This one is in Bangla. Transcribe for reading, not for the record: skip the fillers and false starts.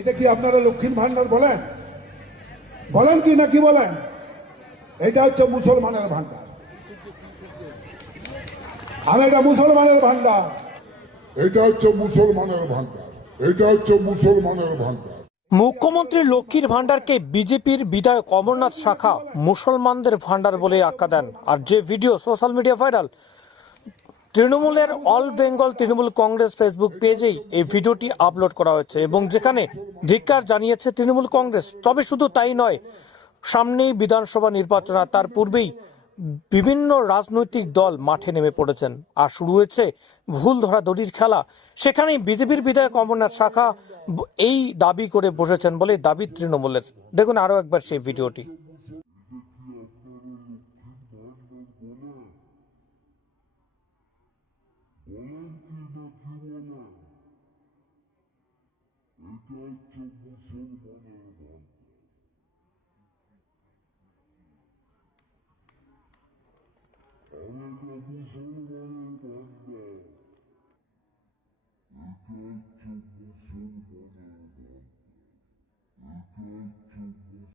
এটা কি আপনারা লক্ষ্মীর ভান্ডার বলেন? বলেন কি নাকি বলেন? এটা হচ্ছে মুসলমানের ভান্ডার, আর এটা মুসলমানের ভান্ডার। এটা হচ্ছে মুসলমানের ভান্ডার, এটা হচ্ছে মুসলমানের ভান্ডার। মুখ্যমন্ত্রী লক্ষ্মীর ভান্ডারকে বিজেপির বিধায়ক অমরনাথ শাখা মুসলমানদের ভান্ডার বলে আখ্যা দেন। আর যে ভিডিও সোশ্যাল মিডিয়া ভাইরাল, তৃণমূলের অল বেঙ্গল তৃণমূল কংগ্রেস ফেসবুক পেজেই এই ভিডিওটি আপলোড করা হয়েছে এবং যেখানে ধিক্কার জানিয়েছে তৃণমূল কংগ্রেস। তবে শুধু তাই নয়, সামনেই বিধানসভা নির্বাচন, আর তার পূর্বেই বিভিন্ন রাজনৈতিক দল মাঠে নেমে পড়েছেন আর শুরু হয়েছে ভুল ধরাধরির খেলা। সেখানেই বিজেপির বিধায়ক অমরনাথ শাখা এই দাবি করে বসেছেন বলে দাবি তৃণমূলের। দেখুন আরো একবার সেই ভিডিওটি। মুসলমানের